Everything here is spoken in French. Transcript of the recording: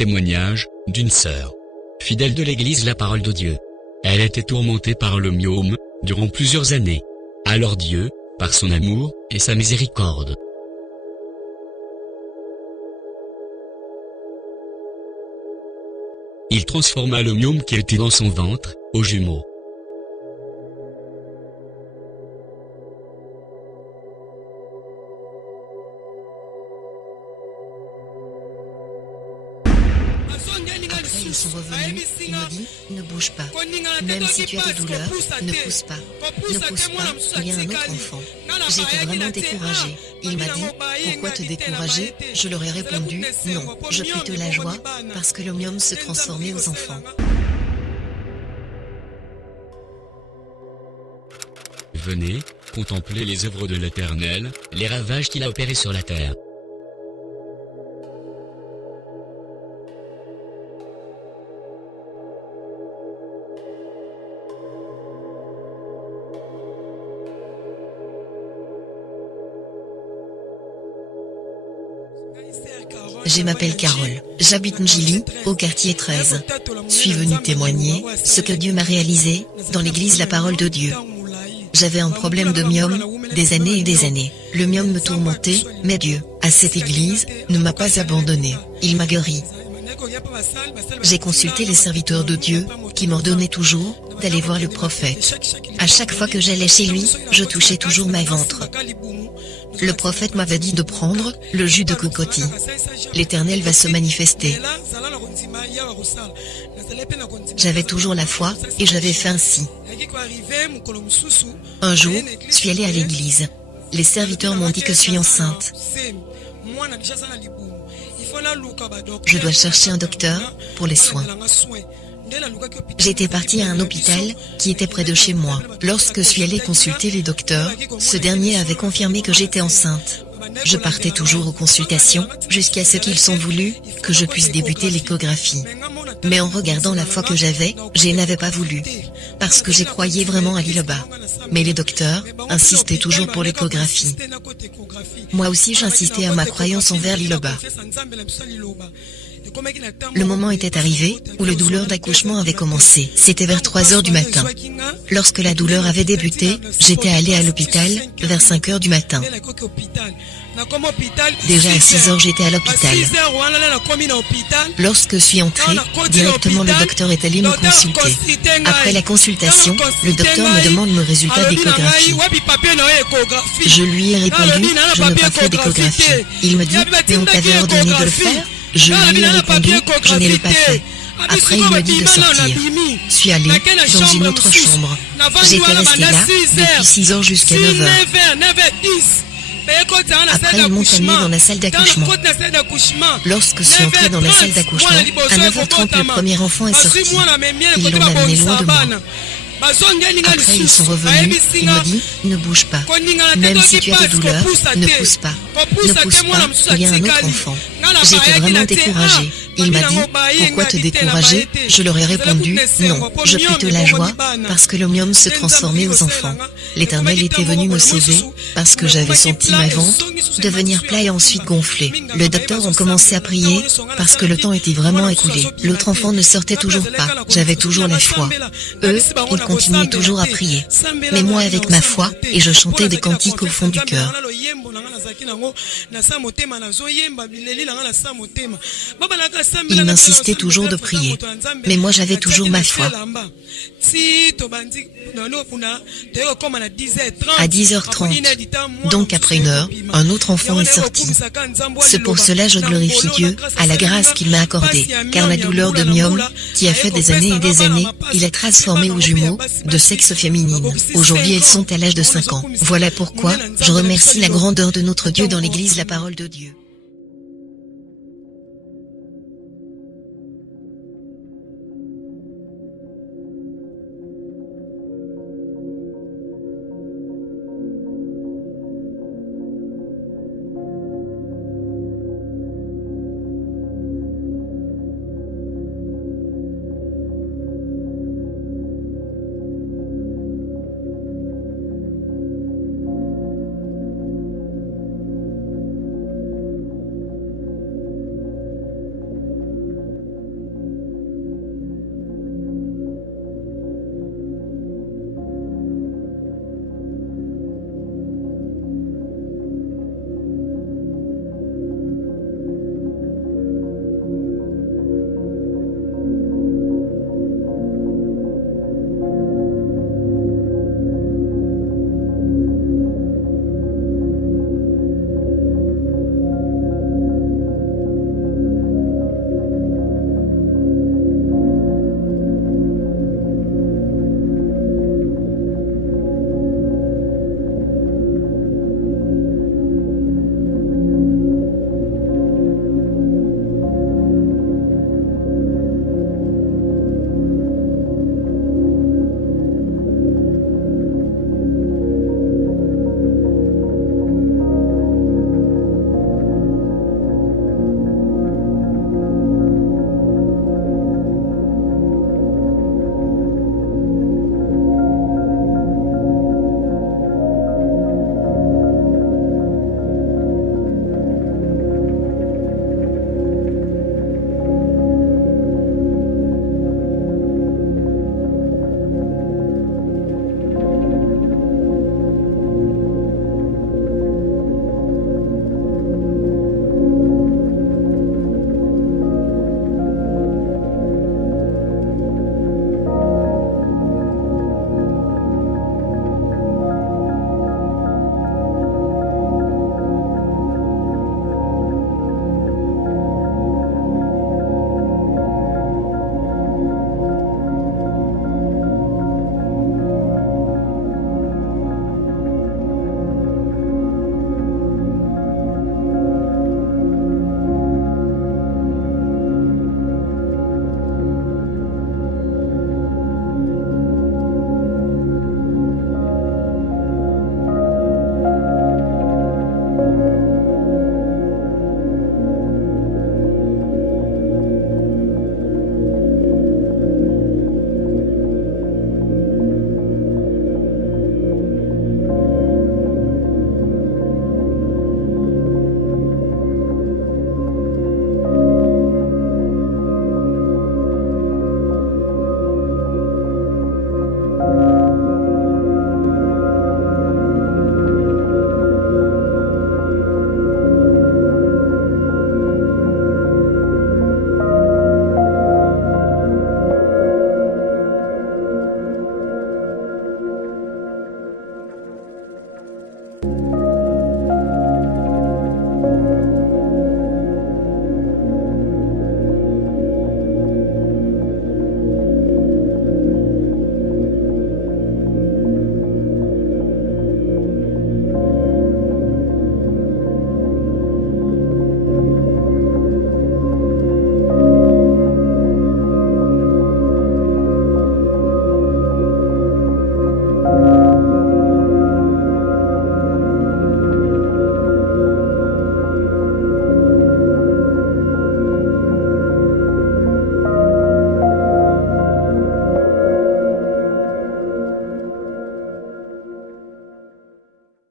témoignage d'une sœur fidèle de l'église La Parole de Dieu. Elle était tourmentée par le myome durant plusieurs années. Alors Dieu, par son amour et sa miséricorde, il transforma le myome qui était dans son ventre au jumeau. Après, ils sont revenus, il m'a dit, ne bouge pas. Même si tu as des douleurs, ne pousse pas. Ne pousse pas, il y a un autre enfant. J'étais vraiment découragée. Il m'a dit, pourquoi te décourager? Je leur ai répondu, non, je plutôt la joie, parce que le myome se transformait aux enfants. Venez, contempler les œuvres de l'Éternel, les ravages qu'il a opérés sur la terre. Je m'appelle Carole, j'habite Njili, au quartier 13. Suis venue témoigner ce que Dieu m'a réalisé dans l'église La Parole de Dieu. J'avais un problème de myome, des années et des années. Le myome me tourmentait, mais Dieu, à cette église, ne m'a pas abandonné. Il m'a guéri. J'ai consulté les serviteurs de Dieu, qui m'ordonnaient toujours d'aller voir le prophète. À chaque fois que j'allais chez lui, je touchais toujours ma ventre. Le prophète m'avait dit de prendre le jus de cocotier. L'Éternel va se manifester. J'avais toujours la foi, et j'avais fait ainsi. Un jour, je suis allée à l'église. Les serviteurs m'ont dit que je suis enceinte. Je dois chercher un docteur pour les soins. J'étais partie à un hôpital qui était près de chez moi. Lorsque je suis allée consulter les docteurs, ce dernier avait confirmé que j'étais enceinte. Je partais toujours aux consultations, jusqu'à ce qu'ils ont voulu que je puisse débuter l'échographie. Mais en regardant la foi que j'avais, je n'avais pas voulu. Parce que j'y croyais vraiment à l'Iloba. Mais les docteurs insistaient toujours pour l'échographie. Moi aussi j'insistais à ma croyance envers l'Iloba. Le moment était arrivé où le douleur d'accouchement avait commencé. C'était vers 3 heures du matin. Lorsque la douleur avait débuté, j'étais allée à l'hôpital vers 5 heures du matin. Déjà à 6 heures j'étais à l'hôpital. Lorsque je suis entrée, directement le docteur est allé me consulter. Après la consultation, le docteur me demande mes résultats d'échographie. Je lui ai répondu, je n'ai pas fait d'échographie. Il me dit, mais on t'avait ordonné de le faire? Je lui ai répondu, je ne l'ai pas fait. Après il me dit de sortir. Je suis allée dans une autre chambre. J'étais restée là depuis 6 heures jusqu'à 9 heures. Après ils m'ont amené dans la salle d'accouchement. Lorsque je suis entrée dans la salle d'accouchement, à 9h30 le premier enfant est sorti. Ils l'ont amené loin de moi. Après ils sont revenus, il me dit, ne bouge pas. Même si tu as des douleurs, ne pousse pas. Ne pousse pas, il y a un autre enfant. J'étais vraiment découragée. Il m'a dit, pourquoi te décourager? Je leur ai répondu, non, je plutôt la joie, parce que le myome se transformait aux enfants. L'Éternel était venu me sauver, parce que j'avais senti ma ventre devenir plat et ensuite gonfler. Le docteur a commencé à prier, parce que le temps était vraiment écoulé. L'autre enfant ne sortait toujours pas, j'avais toujours la foi. Eux, ils continuaient toujours à prier. Mais moi avec ma foi, et je chantais des cantiques au fond du cœur. Il m'insistait toujours de prier. Mais moi j'avais toujours ma foi. À 10h30, donc après 1 heure, un autre enfant est sorti. C'est pour cela je glorifie Dieu, à la grâce qu'il m'a accordée, car la douleur de myome, qui a fait des années et des années, il a transformé aux jumeaux, de sexe féminine. Aujourd'hui elles sont à l'âge de 5 ans. Voilà pourquoi, je remercie la grandeur de notre Dieu dans l'église La Parole de Dieu.